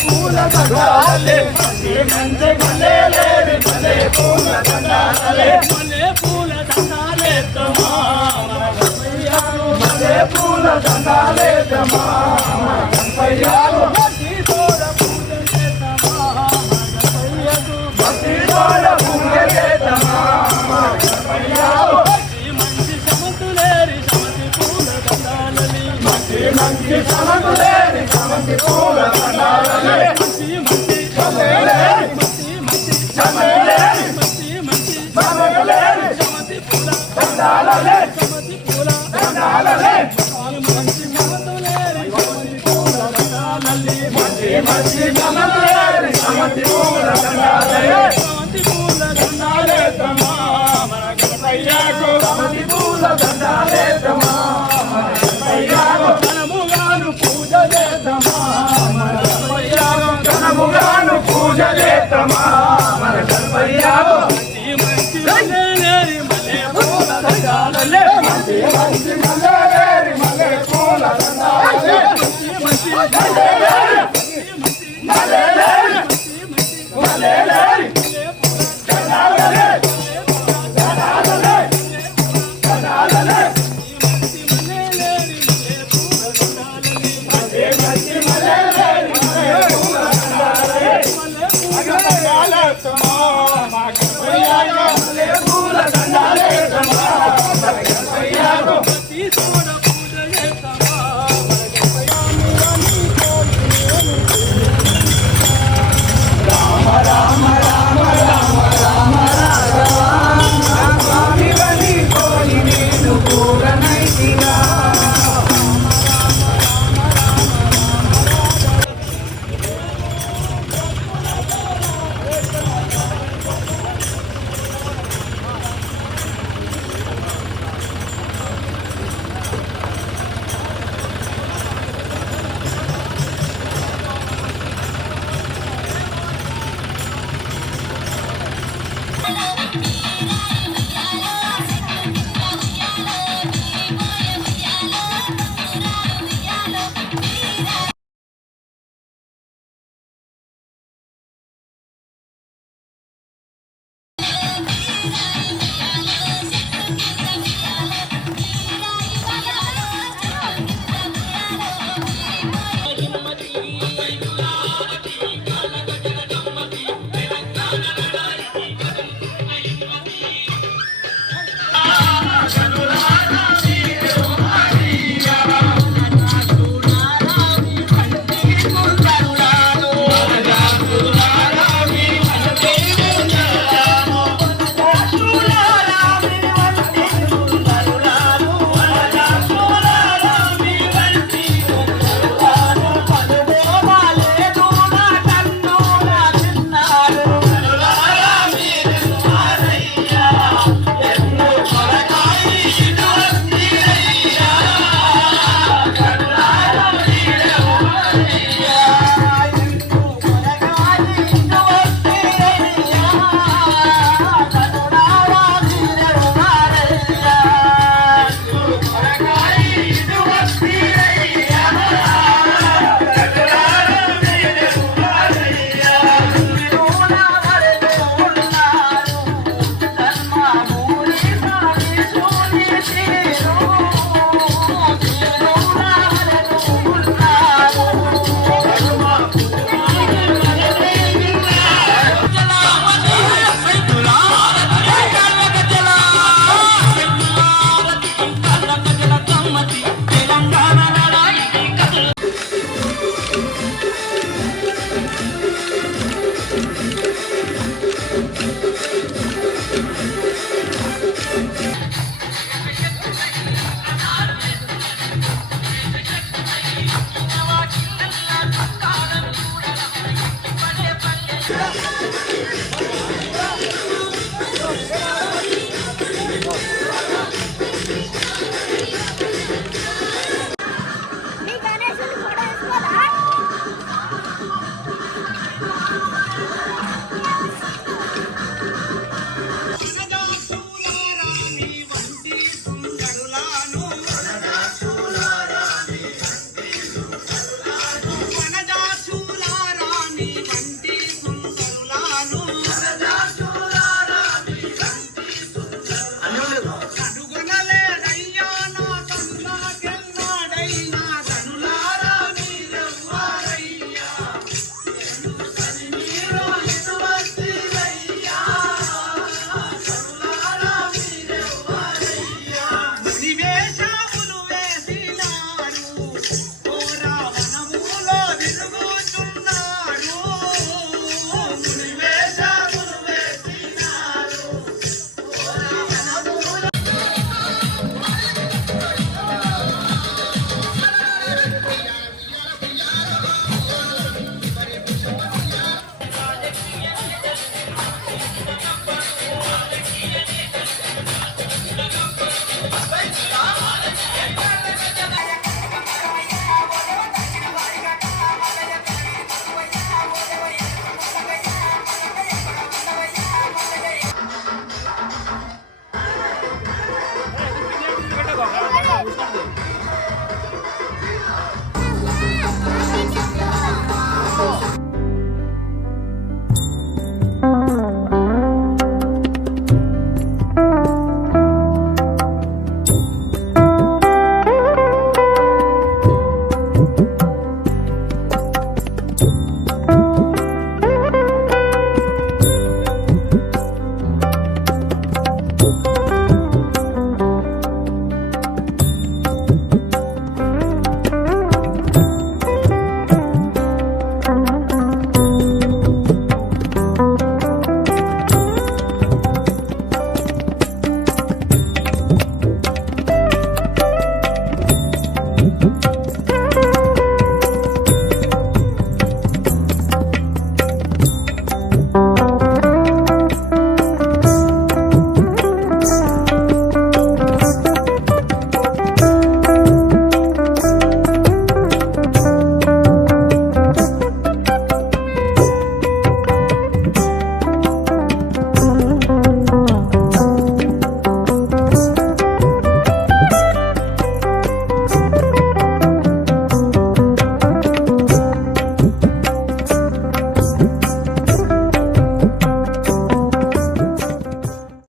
పూల దండాలే మంచి మంచి మల్లెలే మల్లె పూల దండాలే మల్లె పూల దండాలే తమా మల్లె పూల దండాలే తమా শান্তি Hare